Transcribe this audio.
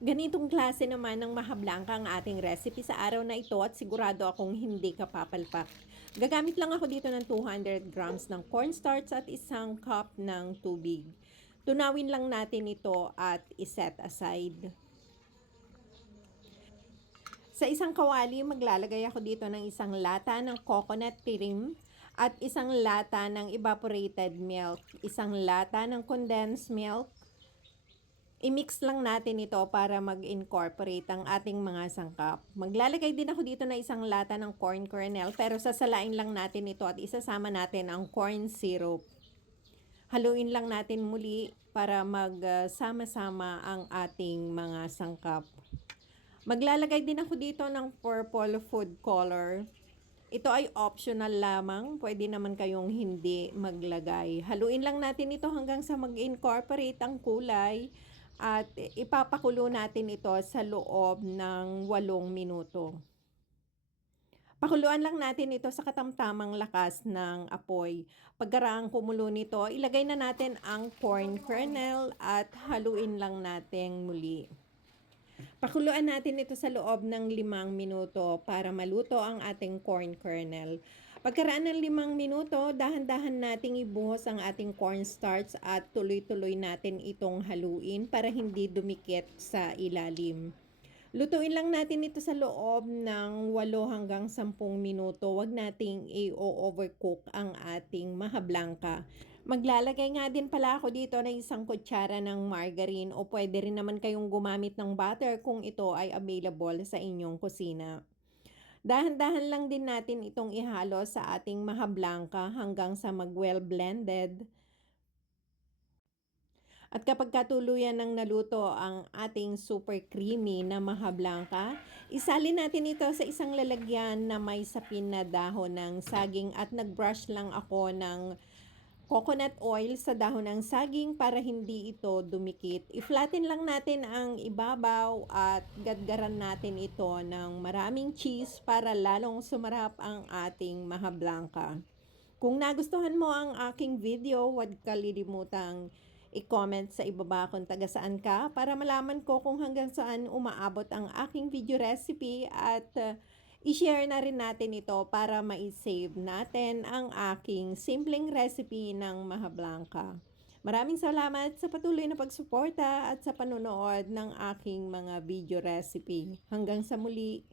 Ganitong klase naman ng mahablangka ang ating recipe sa araw na ito at sigurado akong hindi ka papalpak. Gagamit lang ako dito ng 200 grams ng cornstarch at isang cup ng tubig. Tunawin lang natin ito at iset aside. Sa isang kawali, maglalagay ako dito ng isang lata ng coconut cream at isang lata ng evaporated milk, isang lata ng condensed milk. I-mix lang natin ito para mag-incorporate ang ating mga sangkap. Maglalagay din ako dito na isang lata ng corn kernel pero sasalain lang natin ito at isasama natin ang corn syrup. Haluin lang natin muli para magsama-sama ang ating mga sangkap. Maglalagay din ako dito ng purple food color. Ito ay optional lamang. Pwede naman kayong hindi maglagay. Haluin lang natin ito hanggang sa mag-incorporate ang kulay at ipapakulo natin ito sa loob ng 8 minuto. Pakuluan lang natin ito sa katamtamang lakas ng apoy. Pagkaraang kumulo nito, ilagay na natin ang corn kernel at haluin lang natin muli. Pakuluan natin ito sa loob ng 5 minuto para maluto ang ating corn kernel. Pagkaraan ng 5 minuto, dahan-dahan nating ibuhos ang ating cornstarch at tuloy-tuloy natin itong haluin para hindi dumikit sa ilalim. Lutuin lang natin ito sa loob ng 8 hanggang 10 minuto. Huwag nating i-overcook ang ating mahablangka. Maglalagay nga din pala ako dito ng isang kutsara ng margarine o pwede rin naman kayong gumamit ng butter kung ito ay available sa inyong kusina. Dahan-dahan lang din natin itong ihalo sa ating mahablangka hanggang sa mag-well blended. At kapag katuluyan ng naluto ang ating super creamy na mahablangka, isalin natin ito sa isang lalagyan na may sapin na dahon ng saging at nag-brush lang ako ng coconut oil sa dahon ng saging para hindi ito dumikit. I-flatten lang natin ang ibabaw at gadgaran natin ito ng maraming cheese para lalong sumarap ang ating mahablangka. Kung nagustuhan mo ang aking video, huwag kalilimutang i-comment sa ibaba kung taga saan ka para malaman ko kung hanggang saan umaabot ang aking video recipe at i-share na rin natin ito para ma-save natin ang aking simpleng recipe ng mahablangka. Maraming salamat sa patuloy na pagsuporta at sa panonood ng aking mga video recipe. Hanggang sa muli!